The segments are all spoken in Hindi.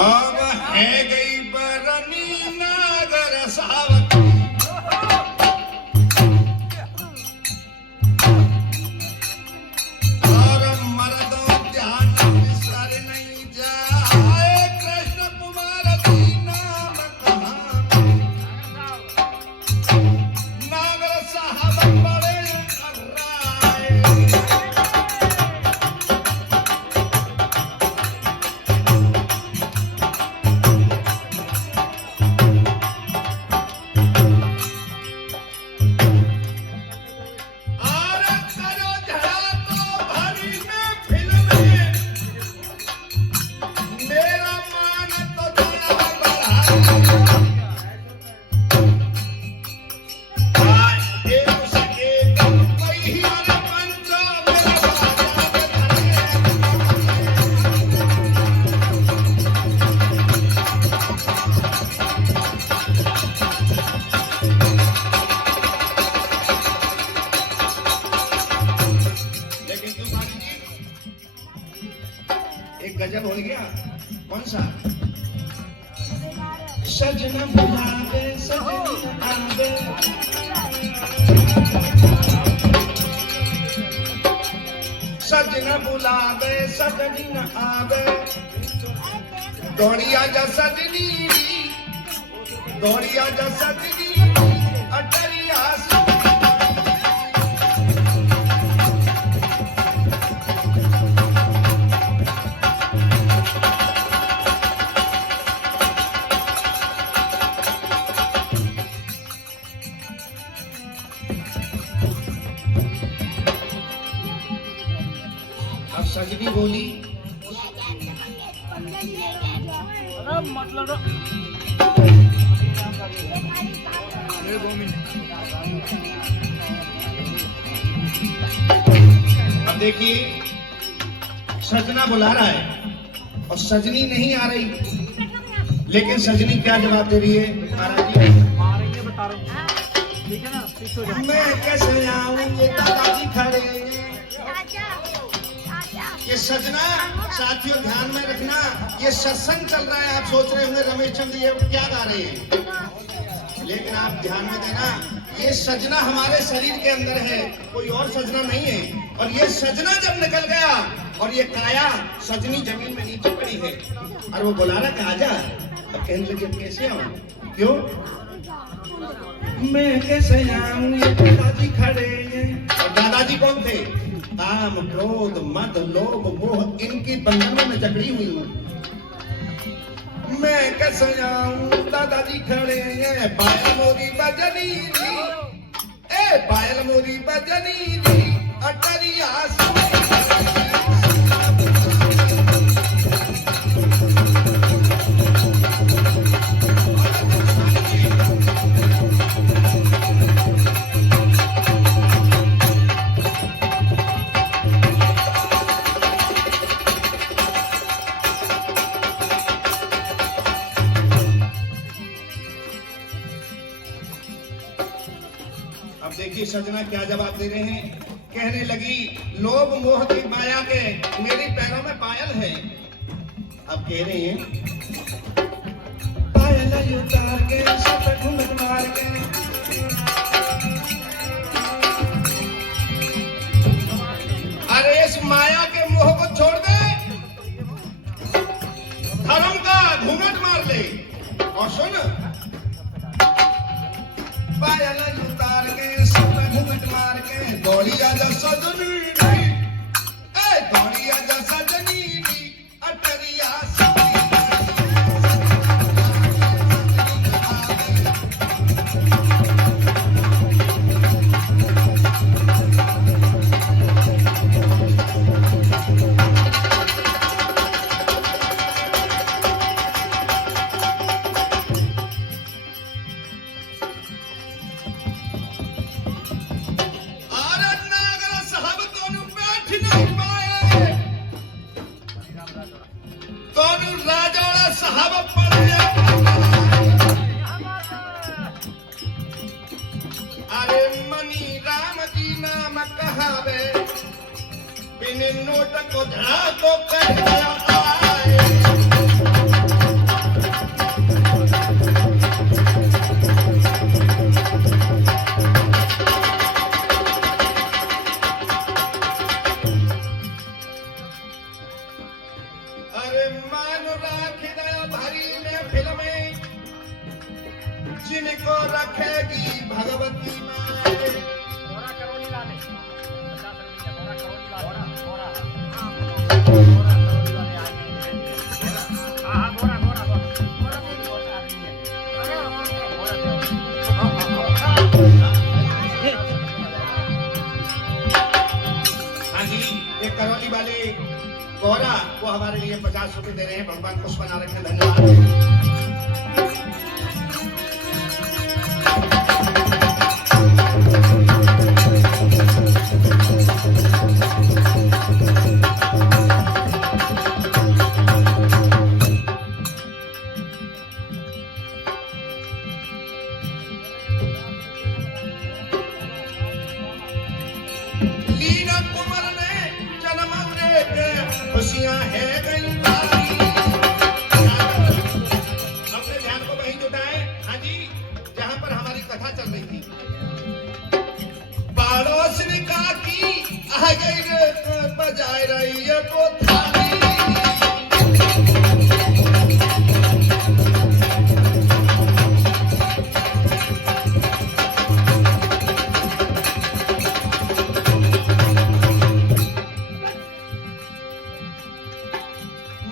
अब है गई बरनी नागर सावक और मर्दों ध्यान विसर नहीं जाए कृष्ण कुमार जी नाम कहां नागर सावक बड़े अर्राए गजल हो गया कौन सा सजना बुलावे सजना आवे सजना बुलावे सजनी न आवे दौड़िया जा सजनी दौड़िया जा सजनी अटरिया सजनी बोली मतलब अब देखिए सजना बुला रहा है और सजनी नहीं आ रही, लेकिन सजनी क्या जवाब दे रही है महाराज जी? मारेंगे बता रहा हूँ, ठीक है ना? मैं कैसे आऊं ये दादाजी खड़े। ये सजना साथियों ध्यान में रखना, ये सत्संग चल रहा है। आप सोच रहे होंगे रमेश चंद्र ये क्या गा रहे हैं, लेकिन आप ध्यान में देना ये सजना हमारे शरीर के अंदर है, कोई और सजना नहीं है। और ये सजना जब निकल गया और ये काया सजनी जमीन में नीचे पड़ी है और वो बुला रहा कहा जा, अब कहने लगे कैसे आऊं, क्यों मैं कैसे आऊं ये दादाजी खड़े हैं। और दादाजी कौन थे? काम क्रोध मद लोभ मोह इनकी बंधनों में जकड़ी हुई हूँ। मैं कैसे आऊं दादाजी खड़े हैं। पायल मोरी बजनी थी, ए पायल मोरी बजनी थी अटरिया देखिए सजना क्या जवाब दे रहे हैं। कहने लगी लोभ मोह की माया के मेरी पैरों में पायल है। अब कह रहे हैं पायल उतार के सब घूमत मार के अरे इस माया के मोह को छोड़ दे, धर्म का घूमट मार ले और सुन पायल उतार के सब घूमट मार के दौड़ी आजा सजनी दौड़ी आजा सजनी अटरिया नोट को धड़ाको कर गया आए। अरे मान राख दया भरी में फिल्में जिनको रखेगी भगवती माँ। बोरा करोड़ी ला ले 50 रुपये बोरा करोड़ी ला बोरा करोड़ी वाले आ गए। हाँ बोरा बोरा बोरा बोरा आ रही है। हाँ जी, एक करौली वाले बोरा वो हमारे लिए 50 रुपए दे रहे हैं। भगवान खुश बना रखे, धन्यवाद। लीना कुमार ने जन्म देके खुशियां है गई भारी। अपने ध्यान को वहीं जुटाएं। हाँ जी, जहां पर हमारी कथा चल रही थी। पड़ोसी का की आ गई रे बजाए रही है वो थाली।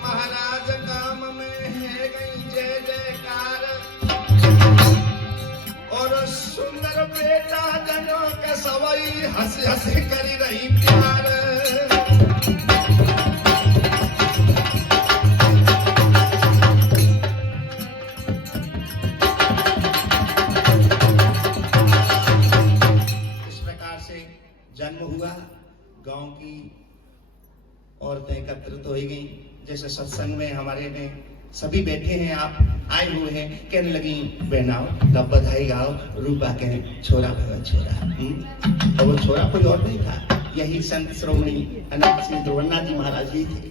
महाराज काम में है गई जय जयकार और सुंदर बेटा जनों के सवई हंस हंस करी रही प्यार। इस प्रकार से जन्म हुआ। गांव की औरतें एकत्रित हो गई। जैसे सत्संग में हमारे में सभी बैठे हैं, आप आए हुए हैं, कहने लगी बहनाओ तब बधाई गाओ। रूपा कहे छोरा भगत छोरा। और वो छोरा कोई और नहीं था, यही संत श्रोमणी अनंत सिंह द्रवन्ना जी महाराज जी थे।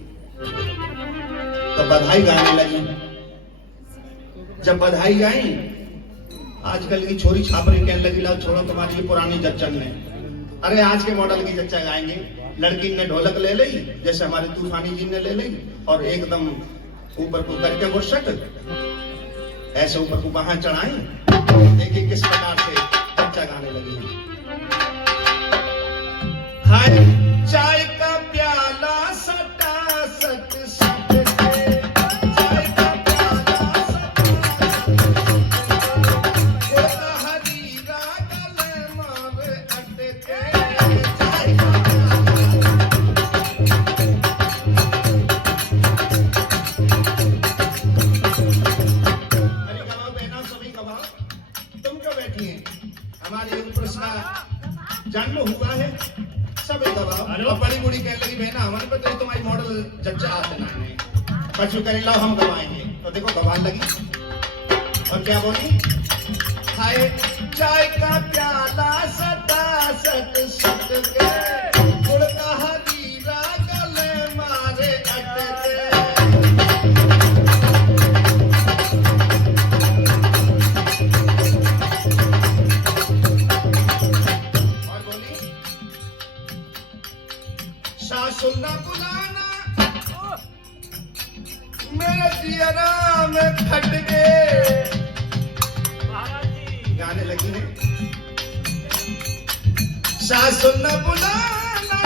तो बधाई गाने लगी। जब बधाई गाई, आजकल की छोरी छापरी कहने लगी लाओ छोड़ो तुम्हारी ये पुरानी जच्चन ने। अरे आज के मॉडल की जच्चा गाएंगे। लड़की ने ढोलक ले ली जैसे हमारे तूफानी जी ने ले ली और एकदम ऊपर को करके मुर्शक ऐसे ऊपर को वहां चढ़ाई। देखिए किस प्रकार से जच्चा गाने लगी। हाय चाय का प्याला सटा सट सट के, चाय का प्याला सटा सट के, हरीरा गले मारे अटके, चाय का हमारे प्रश्न जन्म हुआ है सब दबाओ। और बड़ी बूढ़ी कहने लगी बहना हमारे पे तो तुम्हारी मॉडल जच्चा आते ना है पशु करे लाओ हम गवाएंगे। तो देखो गवान लगी और क्या बोली। हाय चाय का प्याला सटा सट सट के, गुड़ का हरीरा गले मारे अटके। सुनना बुलाना मेरे जियरा में खटके। गाने लगी है। सासु न बुलाना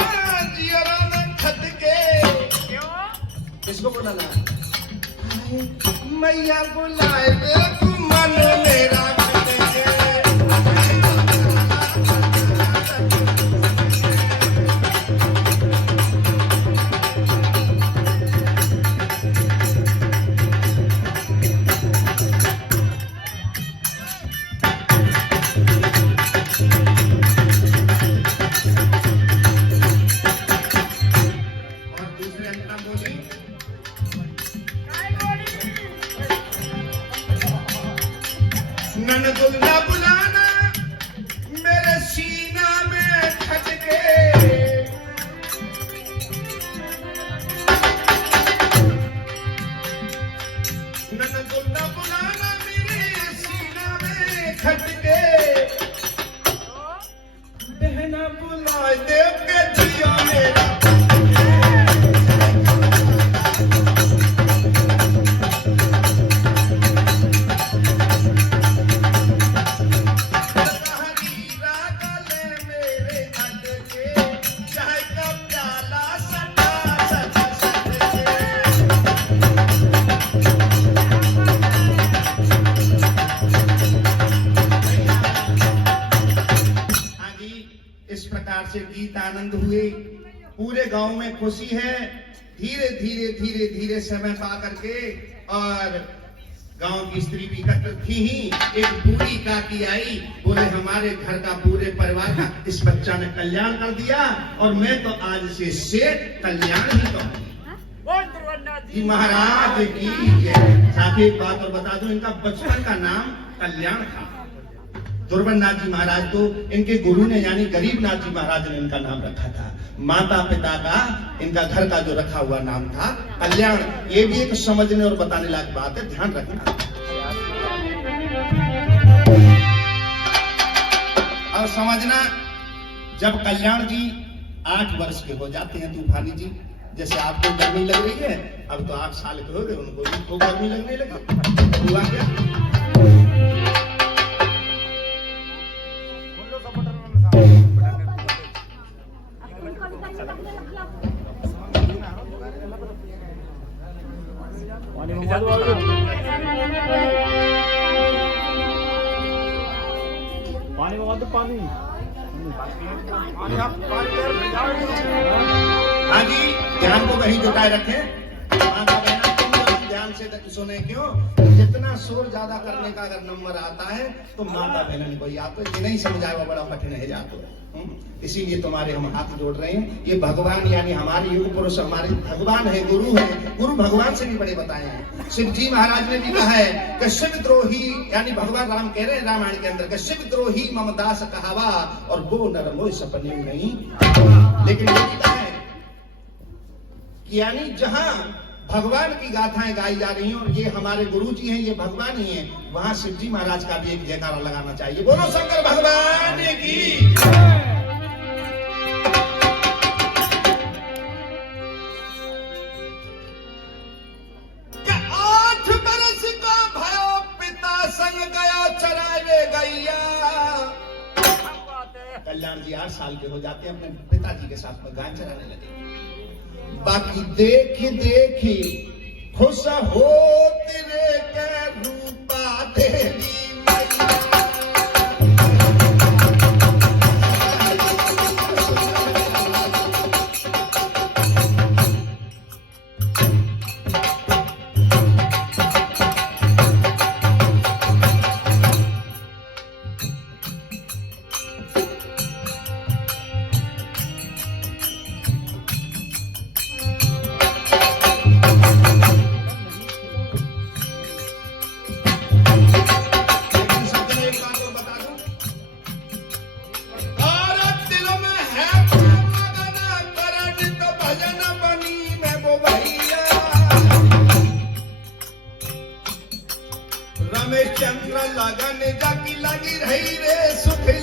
जियरा में खटके। किसको बुलाना? मैया बुलाए देखो मन मेरा खटके। पूरे गांव में खुशी है। धीरे धीरे धीरे धीरे समय पा करके और गांव की स्त्री भी एकत्र थी ही, एक बूढ़ी काकी आई, बोले हमारे घर का पूरे परिवार का इस बच्चा ने कल्याण कर दिया और मैं तो आज से कल्याण ही कहूंगी। जी महाराज की जय। साथ ही एक बात और बता दूं, इनका बचपन का नाम कल्याण था। दुर्बलनाथ जी महाराज को इनके गुरु ने यानी गरीबनाथ जी महाराज ने इनका नाम रखा था। माता पिता का इनका घर का जो रखा हुआ नाम था कल्याण। ये भी एक समझने और बताने लायक बात है, ध्यान रखना। और समझना, जब कल्याण जी 8 वर्ष के हो जाते हैं तूफानी जी, जैसे आपको गर्मी लग रही है, अब तो 8 साल के हो गए, उनको भी खूब गर्मी लगने लगी। हुआ क्या? पानी में मत पानी। हाँ जी, ध्यान को कहीं जुटाए रखें। माता बहना तुम लोग ध्यान से सुने, क्यों? जितना शोर ज्यादा करने का अगर नंबर आता है तो माता बहन को याद तो नहीं समझाए, वो बड़ा कठिन है जातो है। इसीलिए तुम्हारे हम हाथ जोड़ रहे हैं। ये भगवान यानी हमारे युग पुरुष हमारे भगवान है, गुरु है। गुरु भगवान से भी बड़े बताए हैं। शिव जी महाराज ने भी कहा है कि शिवद्रोही यानी भगवान राम कह रहे हैं रामायण के अंदर कि शिवद्रोही ममदास कहावा और वो नर मोह सपने नहीं। लेकिन ये भी कहा है कि यानी जहां भगवान की गाथाएं गाई जा रही हैं और ये हमारे गुरु जी हैं, ये भगवान ही हैं, वहां शिव जी महाराज का भी एक जयकारा लगाना चाहिए। बोलो शंकर भगवान की। क्या 8 बरस का भयो पिता संग गया चरावे गैया। कल्याण जी 8 साल के हो जाते हैं, अपने पिताजी के साथ में गाय चराने लगे। बाकी देख देखी खुश हो तेरे के रूपा देवी चंद्र लगन जाकी लगी रही रे सुख ले।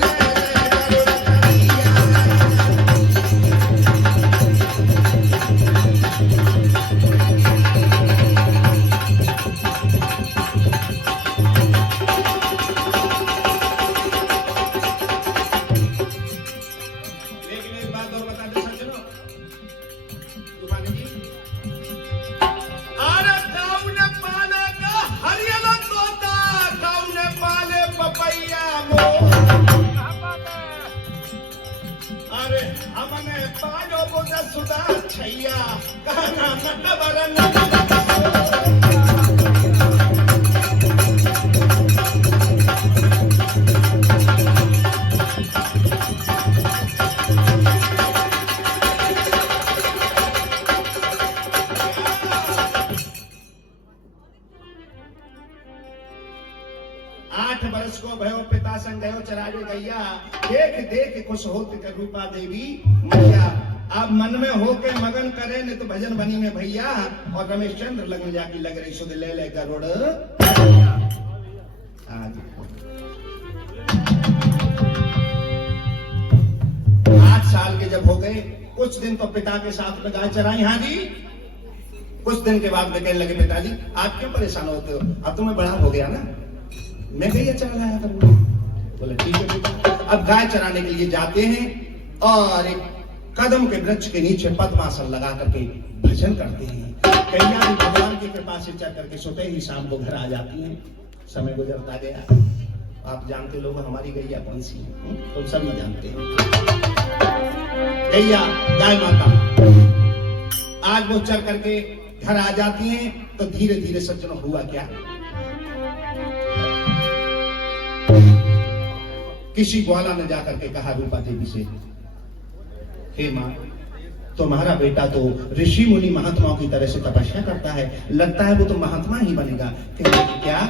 लेकिन एक बात और बता दे सज्जनों, जी अरे कौन पालेगा हरियाणा तोता, कौन पाले पपैया मो। अरे हमने पालो बोझा सुधा छैया कहना नटवरन। वर्ष को भयो पिता संग गयो चरावे गैया, देख देख खुश होत कर रूपा देवी मैया। आप मन में होके मगन करे न तो भजन बनी में भैया। और रमेश चंद्र लगन जाकी लग रही सुध ले ले करोड़। 8 साल के जब हो गए, कुछ दिन तो पिता के साथ में गाय चराई। हाँ जी, कुछ दिन के बाद में कहने लगे पिताजी आप क्यों परेशान होते हो, अब तुम्हें बड़ा हो गया ना, मैं गैया चरा लाया करूंगा। बोले ठीक है बेटा। अब गाय चराने के लिए जाते हैं और एक कदम के वृक्ष के नीचे पद्मासन लगा करके भजन करते हैं। गैया भी भगवान की कृपा से चल करके सोते ही शाम को घर आ जाती हैं। समय गुजरता गया, आप जानते लोग हमारी गैया कौन सी है, तुम सब जानते हैं। गैया गाय माता आज वो चल करके घर आ जाती हैं तो धीरे धीरे सज्जनों हुआ क्या, किसी ग्वाला ने जाकर के कहा रूपा देवी से, हे मां, तुम्हारा बेटा तो ऋषि मुनि महात्माओं की तरह से तपस्या करता है, लगता है वो तो महात्मा ही बनेगा। क्या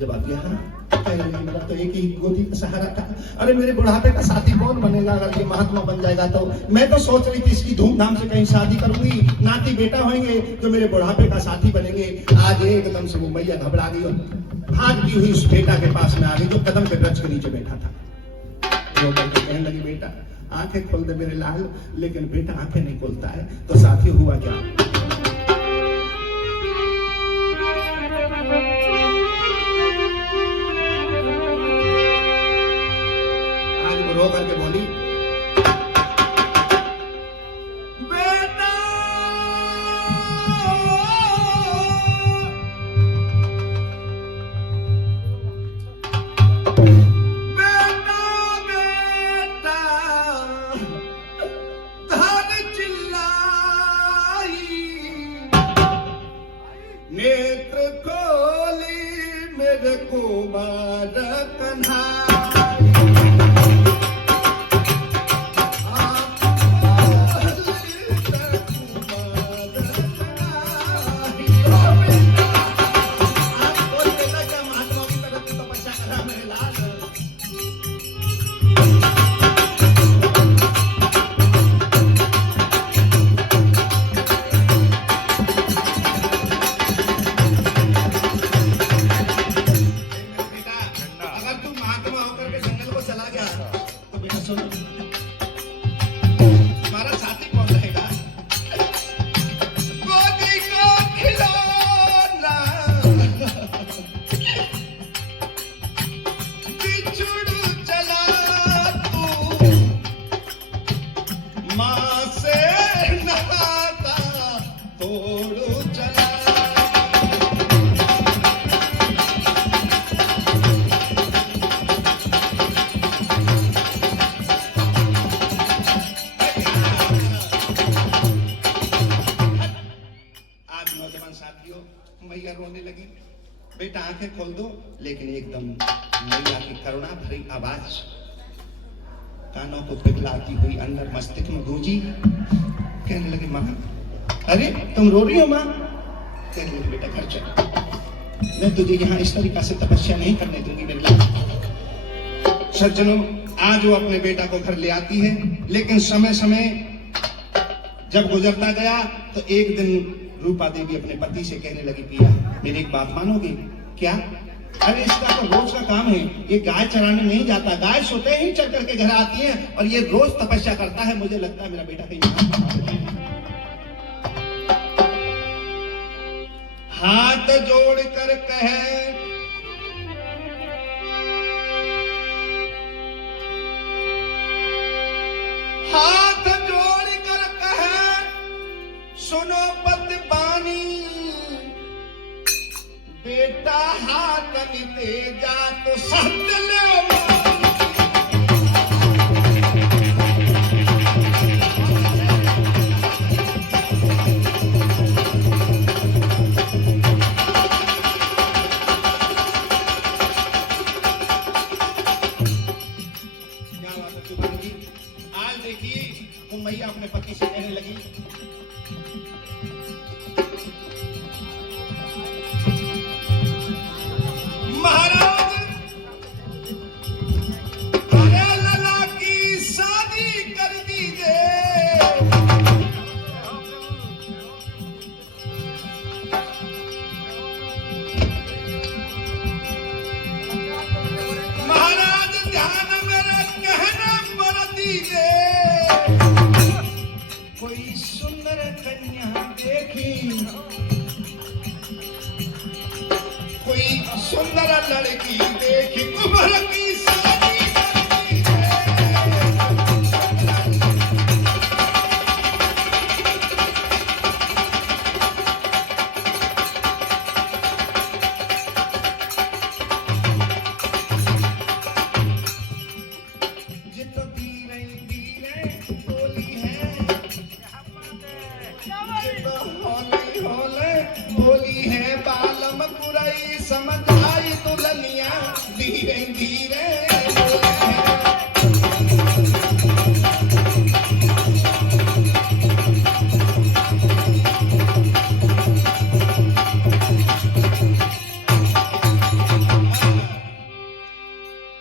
जवाब दिया? हाँ। मेरा तो एक ही गोदी का सहारा था, अरे मेरे बुढ़ापे का साथी कौन बनेगा अगर ये महात्मा बन जाएगा तो। मैं तो सोच रही थी इसकी धूमधाम से कहीं शादी करूंगी, नाती बेटा होंगे जो मेरे बुढ़ापे का साथी बनेंगे। आज एकदम से वो मैया घबरा गई और भागती हुई उस बेटा के पास में आ गई जो कदम पे वृक्ष के नीचे बैठा था। वो कहने लगी, बेटा आंखें खोल दे मेरे लाल। लेकिन बेटा आंखें नहीं खोलता है। तो साथी हुआ क्या, आज वो रो करके बोली, बेटा नेत्र खोली मेरे कुमार कन्हाई, महात्मा की तरफ तपस्या करा मेरे लाल। तुम्हारा साथी कौन रहेगा? गोदी को खिलौना बिछुड़ चला तू, मां से नहाता तोड़ चला। मैया रोने लगी, बेटा आंखें खोल दो। लेकिन एकदम मैया की करुणा भरी आवाज कानों को पिघलाती हुई अंदर मस्तिष्क में गूंजी। कहने लगी, मां अरे तुम रो रही हो मां? कहने लगी, बेटा घर चल, मैं तुझे यहाँ इस तरीका से तपस्या नहीं करने दूंगी मेरे लाल। सज्जनों, आज वो अपने बेटा को घर ले आती है, लेकिन समय समय जब गुजरता गया तो एक दिन रूपा देवी अपने पति से कहने लगी, पिया मेरी एक बात मानोगे क्या? अरे इसका तो रोज का काम है, ये गाय चराने नहीं जाता, गाय सोते ही चल करके घर आती है और ये रोज तपस्या करता है। मुझे लगता है मेरा बेटा कहीं हाथ जोड़ कर कहे, हाथ जोड़ कर कहे, सुनो पति बानी, बेटा हाथ निते जा तो सत्य ले आज देखिए वो मैया अपने पति से कहने लगी, महाराज अरे लला की शादी कर दीजिए। महाराज ध्यान मेरे कहने पर दीजिए, कोई सुंदर कन्या देखी, कोई सुंदर लड़की देखी, कुंवर की शादी जित धीरे धीरे बोली है, जित भस्म पुरई समझाई दुल्हनिया धीरे धीरे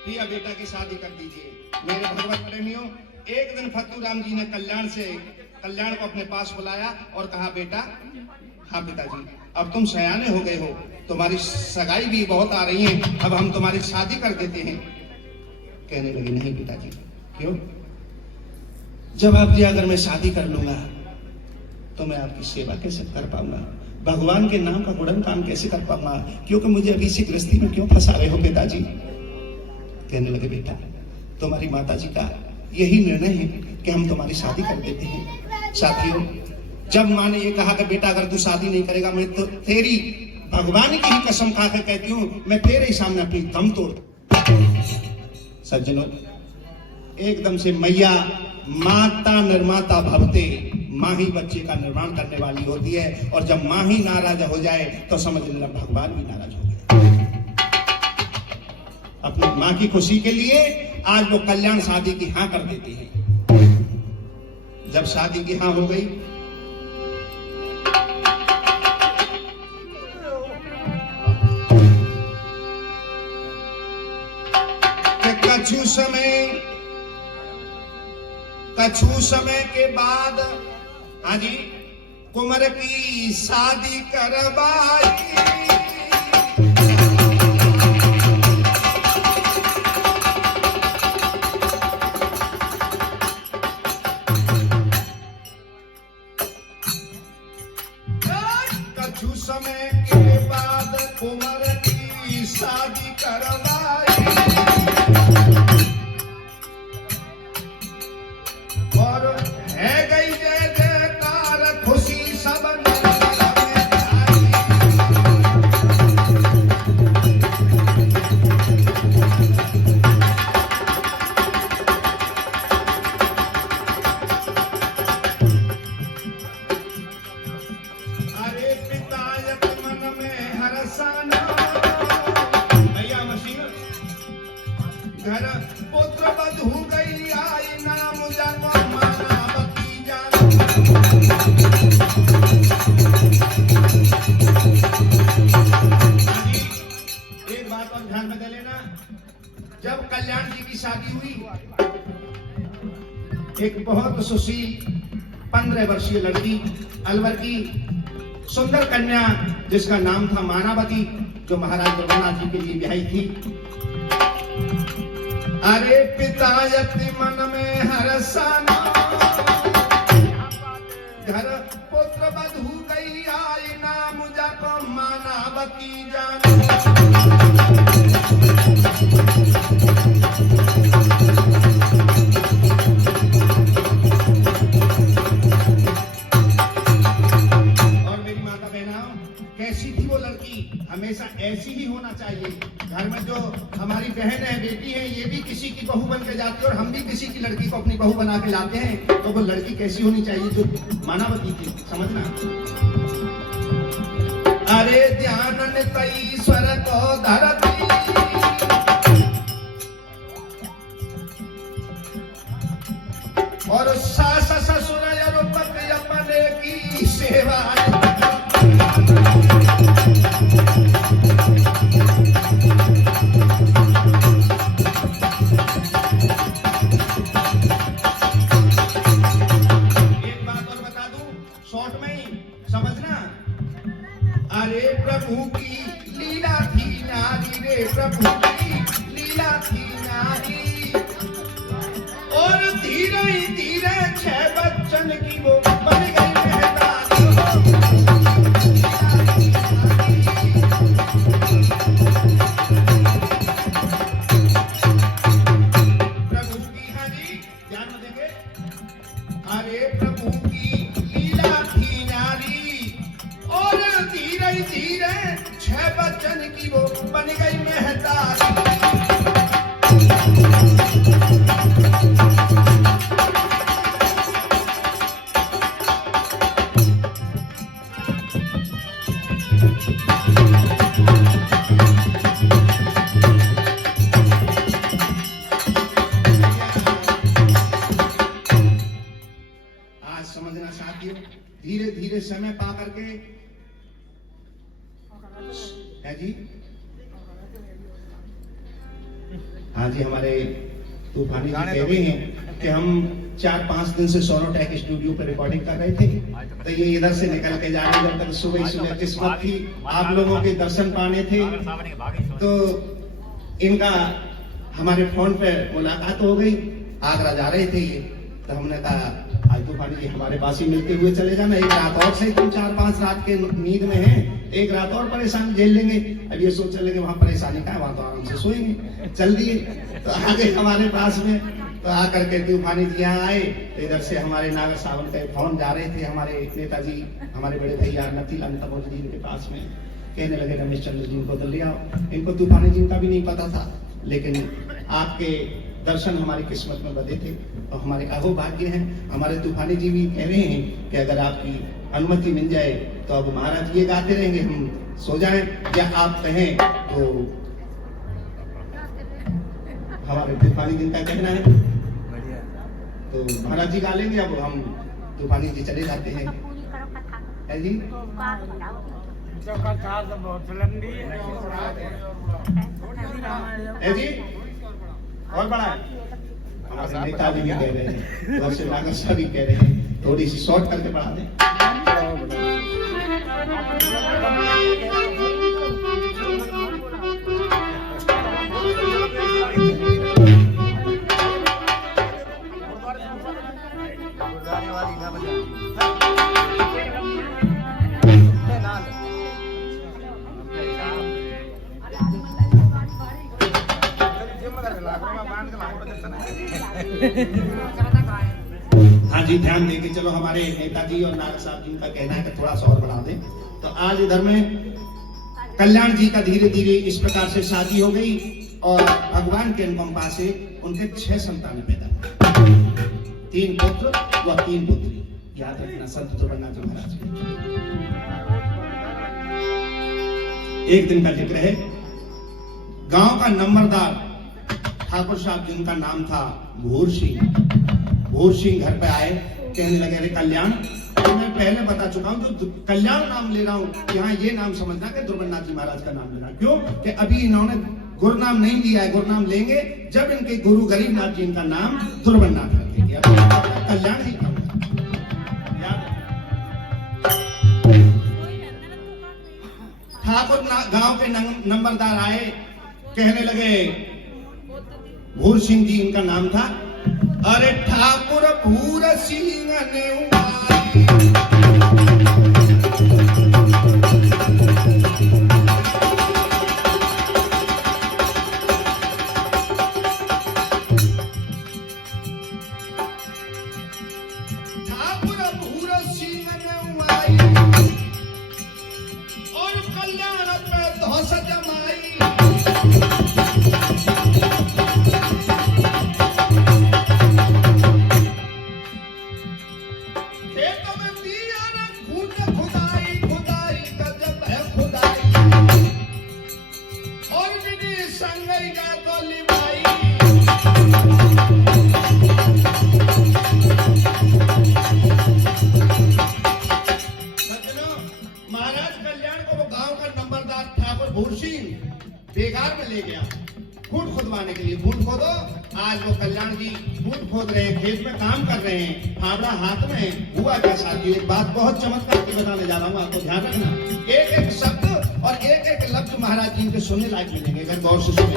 पिया बेटा की शादी कर दीजिए। मेरे भगवत प्रेमियों, एक दिन फत्तू राम जी ने कल्याण को अपने पास बुलाया और कहा, बेटा, हाँ पिताजी, अब तुम सयाने हो गए हो, तुम्हारी सगाई भी बहुत आ रही है, अब हम तुम्हारी शादी कर देते हैं। कहने लगे, नहीं पिताजी। क्यों? जवाब दिया, अगर मैं शादी कर लूंगा तो मैं आपकी सेवा कैसे कर पाऊंगा, भगवान के नाम का गुणन काम कैसे कर पाऊंगा, क्योंकि मुझे अभी इसी गृहस्थी में क्यों फंसा रहे हो पिताजी। कहने लगे, बेटा, तुम्हारी माताजी का यही निर्णय है कि हम तुम्हारी शादी कर देते हैं। साथियों, जब माँ ने ये कहा कि बेटा अगर तू शादी नहीं करेगा, मैं तो तेरी भगवान की ही कसम खा कर कहती हूँ, मैं तेरे ही सामने अपनी दम तोड़। सज्जनों, एकदम से मैया माता निर्माता भवते, माँ ही बच्चे का निर्माण करने वाली होती है, और जब माँ ही नाराज हो जाए तो समझ लेना भगवान भी नाराज हो जाए। अपनी माँ की खुशी के लिए आज वो कल्याण शादी की हाँ कर देते हैं। जब शादी की हाँ हो गई, कछु समय के बाद हाजी कुंवर की शादी करवाई। कछु समय के बाद कुंवर की शादी करवाई, और है गई जय जयकार, खुशी सब नगर में आई। अरे पितायत मन में हरसाना, भैया मशीन घर पुत्र बधू गई आई, नाम जाको मानावती जान। एक बात और ध्यान में दे लेना, जब कल्याण जी की शादी हुई, एक बहुत सुशील 15 वर्षीय लड़की, अलवर की सुंदर कन्या, जिसका नाम था मानावती, जो महाराज रघुनाथ जी के लिए ब्याही थी। अरे पितायति मन में हरसाना, घर पुत्र बधू गई आई, नाम जाको मानावती जान। और मेरी माता बहनाओं, कैसी थी वो लड़की? हमेशा ऐसी ही होना चाहिए। घर में जो हमारी बहन है, बेटी है, ये भी किसी की बहू बन के जाती है, और हम भी किसी की लड़की को अपनी बहू बना के लाते हैं, तो वो लड़की कैसी होनी चाहिए? जो मानावती थी, समझना। अरे ध्यान ईश्वर को धरती, और सास ससुर पति अपने की सेवा। शॉर्ट में ही समझना। अरे प्रभु की लीला थी नारी रे, प्रभु की लीला थी नारी, और धीरे धीरे 6 बच्चन की वो बन गई मेहरानी। प्रभु की, हाँ जी ध्यान में देंगे। अरे प्रभु की लीला थी नारी, और धीरे धीरे 6 बच्चन की वो बन गई मेहतारी। धीरे धीरे समय पा करके है जी। हाँ जी, हमारे तूफानी जी कह रहे हैं कि हम 4-5 दिन से सोनोटेक स्टूडियो पे रिकॉर्डिंग कर रहे थे, तो ये इधर से निकल के जाने जब तक सुबह सुबह किस्मत थी आप लोगों के दर्शन पाने थे, तो इनका हमारे फोन पे मुलाकात हो गई। आगरा जा रहे थे ये, तो हमने कहा आज तूफानी जी हमारे पास ही मिलते हुए चले जाना, एक रात और सही, तुम 4-5 रात के नींद में हैं, एक रात और परेशानी झेल लेंगे। अब ये सोच चले वहां परेशानी का है, वहां तो आराम से सोएंगे। चल दिए तो आ गए हमारे पास में, तो आकर के तूफानी जी यहाँ आए, तो इधर से हमारे नागर सावन का फोन जा रहे थे हमारे नेताजी, हमारे बड़े भैया नतीलाल तपोज जी के पास में, कहने लगे रमेश चंद्र जी को ले आओ। इनको तूफानी जी का भी नहीं पता था, लेकिन आपके दर्शन हमारी किस्मत में बदे थे और हमारे अहो भाग्य हैं। हमारे तूफानी जी भी कह रहे हैं कि अगर आपकी अनुमति मिल जाए तो अब महाराज ये गाते रहेंगे, हम सो जाएं, या आप कहें तो हमारे तूफानी जी का कहना है तो महाराज जी गा लेंगे। अब हम तूफानी जी चले जाते हैं, है जी। है जी, और बड़ा है हमारे नेताजी भी कह रहे हैं, बहुत से नागर साहब भी कह रहे हैं, थोड़ी सी शॉर्ट करके पढ़ा दें। हाँ जी, ध्यान देके चलो, हमारे नेताजी और नागर साहब जी का कहना है कि थोड़ा सा और बढ़ा दें। तो आज इधर में कल्याण जी का धीरे धीरे इस प्रकार से शादी हो गई और भगवान के अनुकंपा से उनके 6 संतान पैदा हुए, 3 पुत्र व 3 पुत्री। याद रखना संत ध्रुवनाथ जी महाराज के। एक दिन का जिक्र है, गांव का नंबरदार ठाकुर साहब जिनका नाम था भूर सिंह, भूर सिंह घर पे आए, कहने लगे अरे कल्याण, तो मैं पहले बता चुका हूं, जो कल्याण नाम ले रहा हूं यहाँ ये नाम समझना कि ध्रुवनाथ जी महाराज का नाम लेना। क्यों कि अभी इन्होंने गुरु नाम नहीं दिया है, गुरु नाम लेंगे जब इनके गुरु गरीबनाथ जी इनका नाम ध्रुवनाथ रखेंगे, कल्याण ही ठाकुर गांव के नंबरदार आए, कहने लगे भूर सिंह जी इनका नाम था, अरे ठाकुर भूर सिंह ने ठाकुर भूर सिंह ने और कल्याण पे धौस जमाई। बेगार में ले गया खून खुदवाने के लिए। खून खोदो, आज वो कल्याण जी खून खोद रहे हैं, खेत में काम कर रहे हैं, फावड़ा हाथ में। हुआ क्या साथियों, एक बात बहुत चमत्कार की बताने जा रहा हूँ, आपको ध्यान रखना। एक एक शब्द और एक एक लफ्ज महाराज जी के सुनने लायक मिलेंगे अगर गौर से सुने।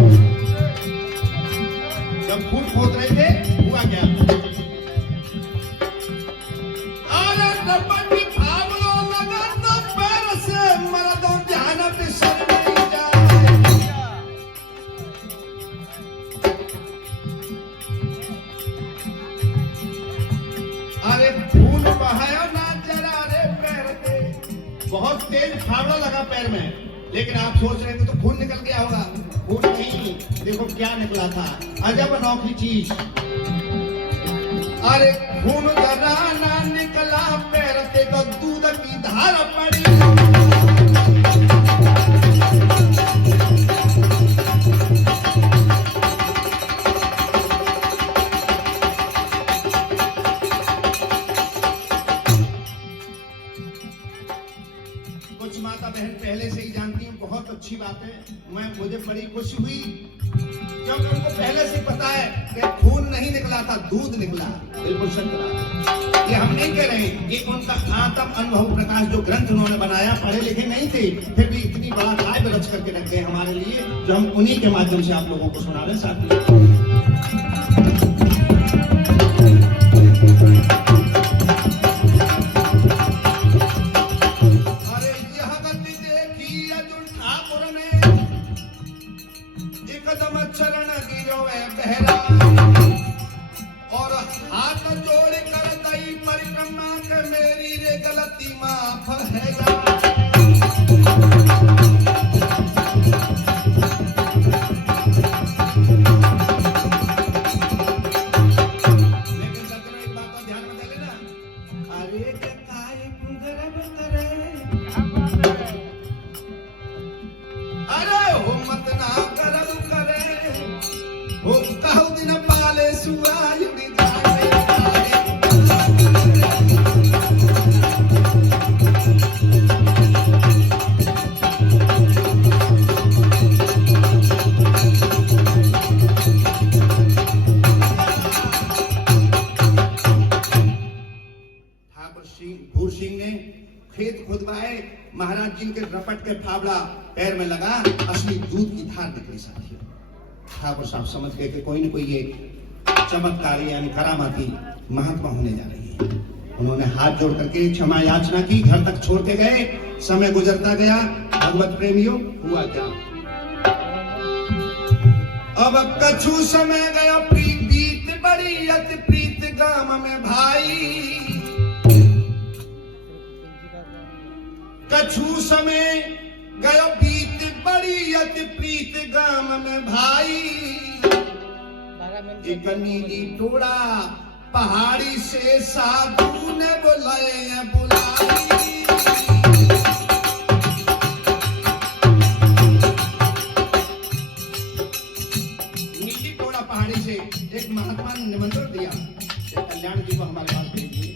जब खून खोद रहे थे हुआ क्या, बहुत तेज फावड़ा लगा पैर में, लेकिन आप सोच रहे थे तो खून निकल गया होगा। खून नहीं, देखो क्या निकला था, अजब अनोखी चीज। अरे खून जरा ना निकला पैर से तो दूध की धार पड़ी। माता बहन पहले से ही जानती हूँ, बहुत अच्छी बात है। मुझे बड़ी खुशी हुई क्योंकि उनको पहले से पता है कि खून नहीं निकला था, दूध निकला। बिल्कुल सत्य बात। ये हम नहीं कह रहे, ये उनका आत्म अनुभव प्रकाश जो ग्रंथ उन्होंने बनाया, पढ़े लिखे नहीं थे, फिर भी इतनी बड़ा काव्य रच करके रख गए हमारे लिए, जो हम उन्हीं के माध्यम से आप लोगों को सुना रहे साथी। चरण गिरो बहरा और हाथ जोड़ कर दई परिक्रमा के मेरी रे गलती माफ है। लेकिन सज्जनों एक बात को ध्यान में दे लेना, अरे काय गर्व करे, अरे हो मत ना गर्व करे, हो कहू दिन पाले सुआ युड़ी जाए। ठाकुर भूर सिंह ने खेत खुदवाए, महाराज जी के रपट के फावड़ा पैर में लगा, असली दूध की धार निकली साथियों। ठाकुर साहब समझ गए कि कोई न कोई ये चमत्कारी यानी करामाती महात्मा होने जा रही है। उन्होंने हाथ जोड़ करके क्षमा याचना की, घर तक छोड़ के गए। समय गुजरता गया। भगवत प्रेमियों, हुआ क्या? अब कछु समय गया, प्रीत बड़ी अति प्रीत गाम में भाई। कछु समय गयो बीत बड़ी अति प्रीत गाम में भाई। एक नीली टोड़ा पहाड़ी से साधु ने बुलाए बुलाई। नीली टोड़ा पहाड़ी से एक महात्मा ने निमंत्रण दिया, कल्याण जी को हमारे पास भेजिए,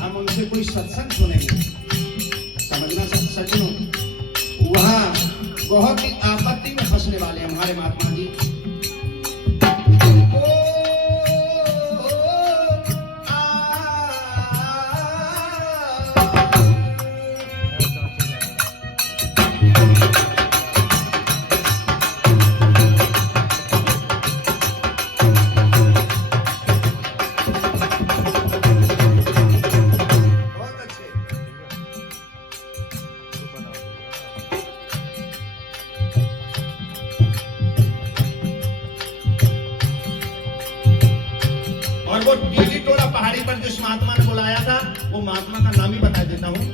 हम उनसे कोई सत्संग सुनेंगे। समझना सज्जनों, वहां बहुत ही आपत्ति में फंसने वाले हमारे महात्मा जी। और वो नीली टोड़ा पहाड़ी पर जिस महात्मा ने बुलाया था, वो महात्मा का नाम ही बता देता हूं।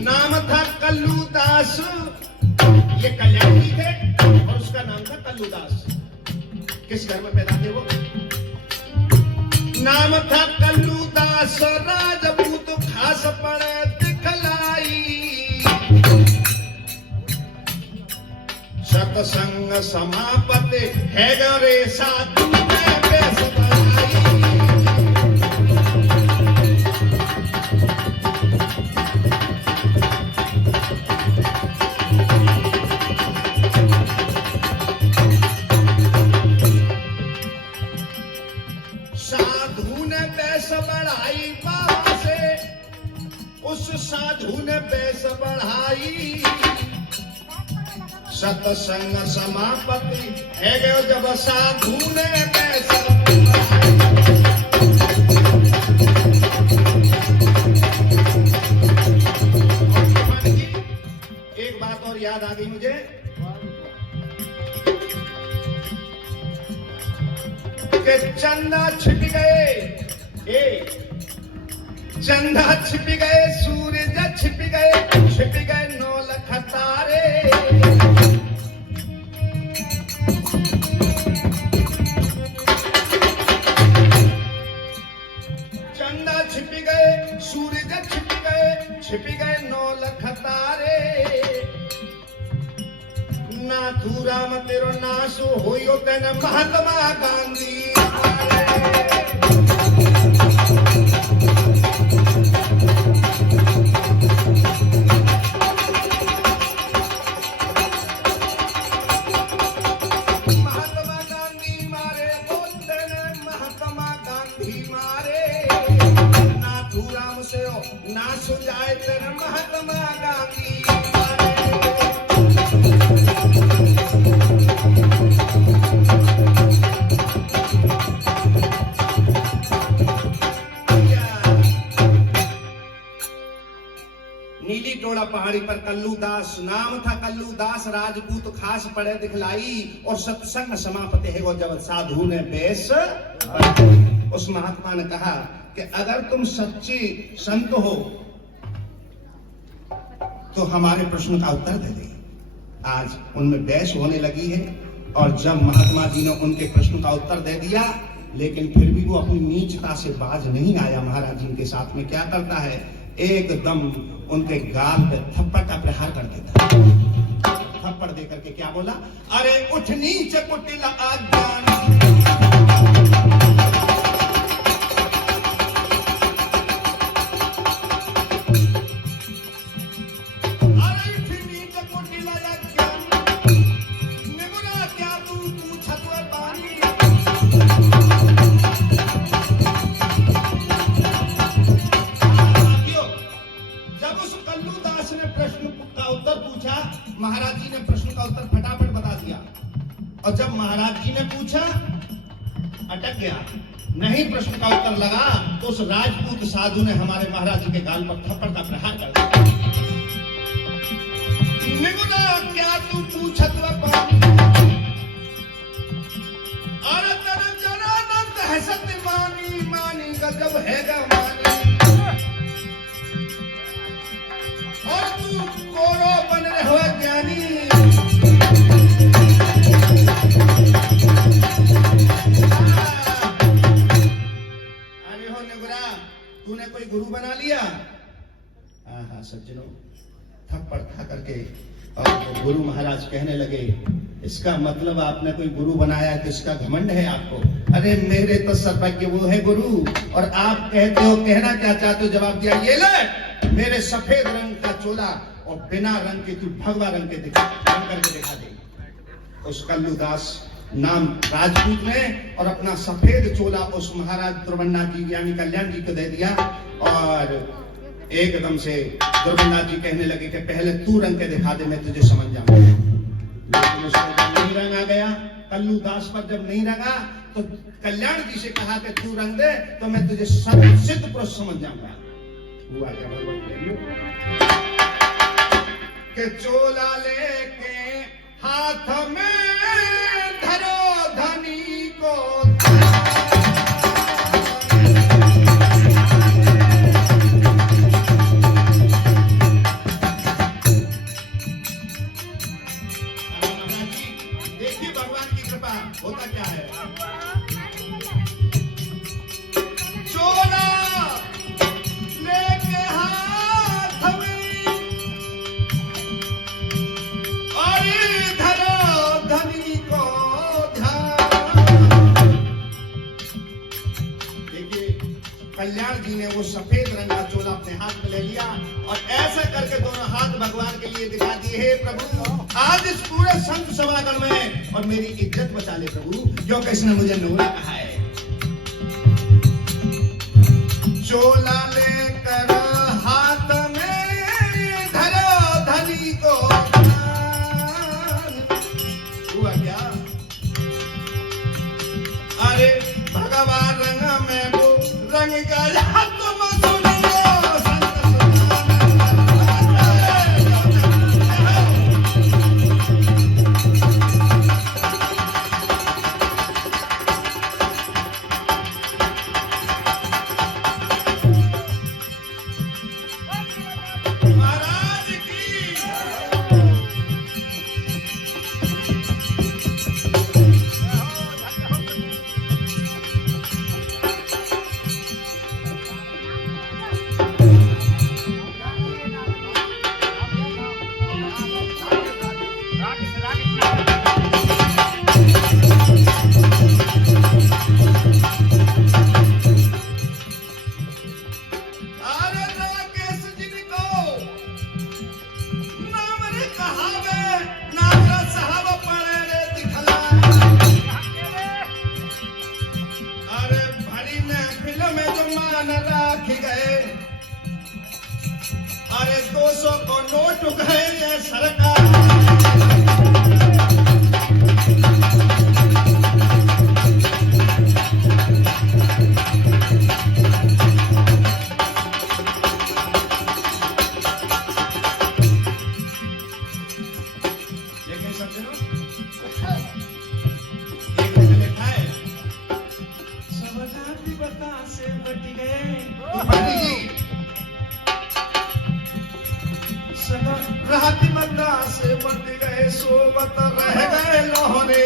नाम था कल्लू दास। ये कल्याण जी थे और उसका नाम था कल्लू दास। किस घर में पैदा थे वो? नाम था कल्लू दास, राजपूत खास पड़े दिखलाई। सत्संग समापति है गरे साधु में बेस बनाई। साधु ने बेस बढ़ाई बाबा से, उस साधु ने बेस बढ़ाई। सत्संग समापति है गयो जब साधु ने बेस बढ़ाई। एक बात और याद आ गई मुझे, कि चंदा छिप गए, चंदा छिप गए, सूरज छिप गए 9 लाख तारे। चंदा छिप गए, सूरज छिप गए 9 लाख तारे। नाथू राम तेरो नासो होयो तेन महात्मा गांधी। साधु राम से ना सुझाए तेरे महात्मा गांधी। नीली टोड़ा पहाड़ी पर कल्लू दास नाम था। कल्लू दास राजपूत खास पढ़े दिखलाई और सत्संग समापते है वो जब साधु ने बेस। उस महात्मा ने कहा कि अगर तुम सच्ची संत हो तो हमारे प्रश्न का उत्तर दे दे। आज उनमें बहस होने लगी है और जब महात्मा जी ने उनके प्रश्न का उत्तर दे दिया लेकिन फिर भी वो अपनी नीचता से बाज नहीं आया। महाराज जी के साथ में क्या करता है, एकदम उनके गाल पे थप्पड़ का प्रहार कर देता है। थप्पड़ दे करके क्या बोला, अरे उठ नीच कुटिल अज्ञानी। महाराज जी ने प्रश्न का उत्तर फटाफट बता दिया और जब महाराज जी ने पूछा अटक गया, नहीं प्रश्न का उत्तर लगा तो उस राजपूत साधु ने हमारे महाराज जी के गाल पर थप्पड़ का प्रहार कर दिया। निगुना क्या तू पूछत अरे तेरे जनानंद है सत्य मानी मानी गजब है मानी और तू कोरो बन रहे हो ज्ञानी। अरे हो निगुरा तूने कोई गुरु बना लिया। हाँ सज्जनों, थप्पड़ खा करके और गुरु महाराज कहने लगे इसका मतलब आपने कोई गुरु बनाया है तो इसका घमंड है आपको। अरे मेरे तो सर्वज्ञ वो है गुरु और आप कहते हो, कहना क्या चाहते हो, जवाब दिया ये ले मेरे सफेद रंग का चोला और बिना रंग के तू भगवा रंग के रंग करके दिखा दे। उस कल्लू दास नाम राजपूत ने और अपना सफेद चोला उस महाराज द्रवन्नाथ जी यानी कल्याण जी को दे दिया और एकदम से द्रवन्नाथ जी कहने लगे कि पहले तू रंग के दिखा दे, मैं तुझे समझ जाऊंगा। लेकिन उसको जब नहीं रंग आ गया, कल्लू दास पर जब नहीं रंगा तो कल्याण जी से कहा कि तू रंग दे तो मैं तुझे सिद्ध पुरुष समझ जाऊंगा। हुआ क्या भगवत के चोला लेके हाथ में धरो धनी को देखिए भगवान की कृपा होता क्या है। चोला लेके हाथ में और धरो धनी को ध्यान। देखिए कल्याण जी ने वो सफेद रंग का चोला अपने हाथ में ले लिया और ऐसा करके दोनों हाथ भगवान के लिए दिखा दिए, हे प्रभु आज इस पूरे संत सभागण में और मेरी इज्जत बचा ले प्रभु, क्योंकि इसने मुझे नूरा कहा है। चोला लेकर हाथ में धरो धनी को हुआ क्या, अरे भगवान रंग में वो रंग गया तुम सुनियो न राख गए, अरे 200 को नोट गए ये सरकार। लेकिन सज्जनों, एक में लिखा है सब जाति बता से बट गए, पंडित जी सदा राति बता से बट गए, सोबत रह गए लोहरे।